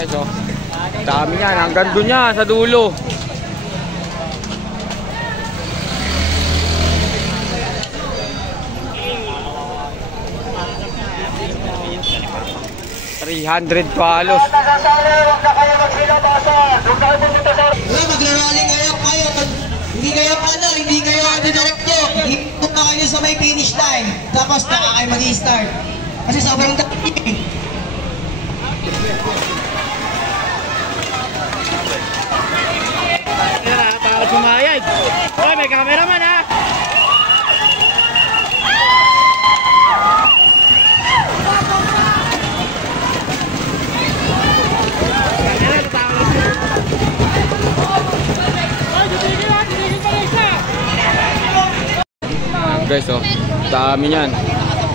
guys, oh. Dami yan, hanggang doon yan, sa dulo. $300 palos. Magrarally kayo. Hindi kayo diretso. Ipunta kayo sa may finish line. Tapos na kayo mag-i-start. Kasi sobrang dami. Baka sumayag. Hoy, may cameraman ha. Guys, oh, dami niyan.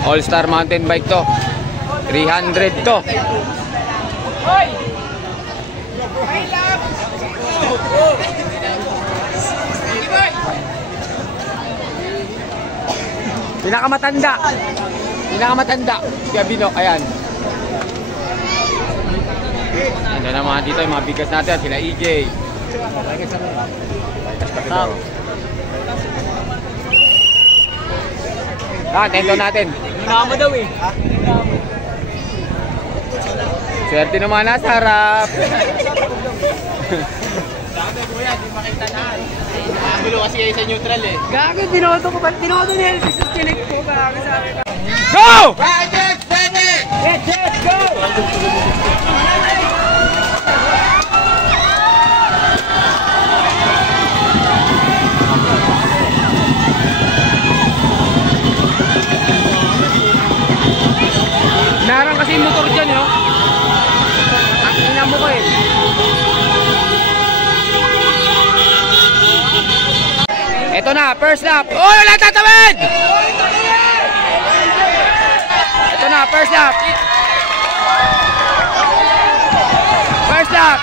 All-Star mountain bike to. 300 to. Pinakamatanda. Gabino, ayan. Ano na mga dito, yung mga bigas natin, sila EJ. Tento natin. Hinama daw eh. Swerte naman nasa harap. Dami kuya, di makita na. Magulo kasi kayo sa neutral eh. Gago, binoto ko ba? Binoto ni Elvis sa chinik ko. Gago sabi ka. Go! Project Finish! Let's go! Narang kasi yung motor dyan, yo. Takinan mo ko eh. Ito na, first lap. Oh, wala tatawid! Ito na, first lap. First lap.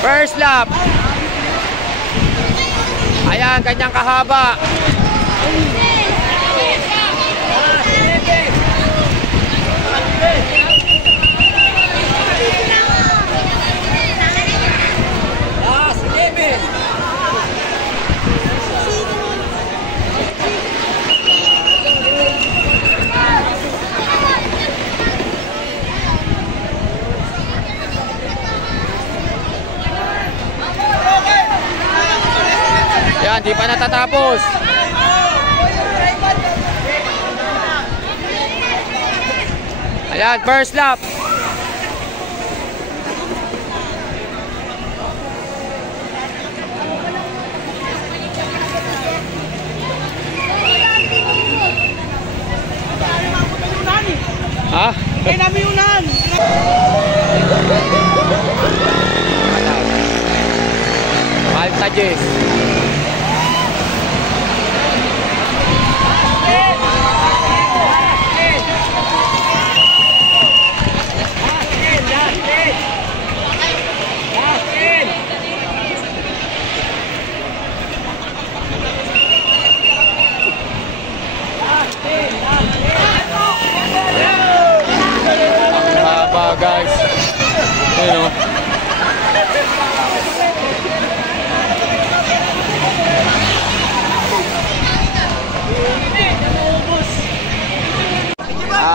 First lap. Ayan, kanyang kahaba. Yan, di pa natatapos. Ayan, first lap. Ha? Kaya namin unahan. Mahal sa Jess. Guys, ayun o.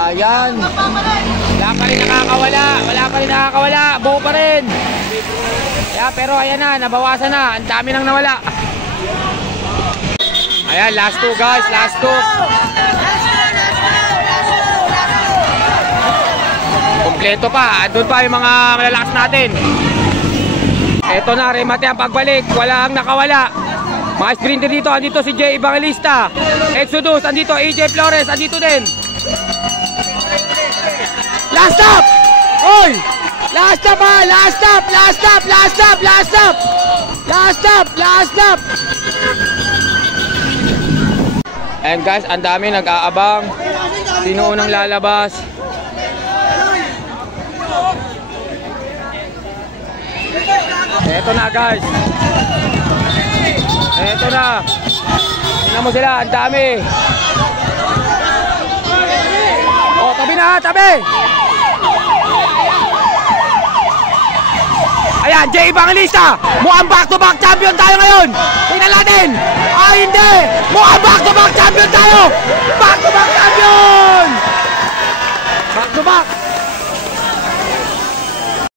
Ayan. Wala pa rin nakakawala. Buo pa rin. Yeah, pero ayan na, nabawasan na. Ang dami nang nawala. Ayan, last two guys, last two. Kompleto pa, doon pa yung mga malalakas natin. Eto na, remate ang pagbalik, walang nakawala. Mga sprinter dito, andito si Jay Evangelista, Exodus, andito AJ Flores, andito din. Last stop! Oy! Last stop ha! Last stop! Last stop! Last stop! Last stop! Last stop! Last stop! And guys, ang dami nag-aabang. Sino unang lalabas? Eto na guys. Eto na. Tingnan mo sila, ang dami. Oh, tabi na, tabi. Ayan, Jay Evangelista. Mukhang back-to-back champion tayo ngayon. Tingnan natin. Ay, hindi. Mukhang back-to-back champion tayo.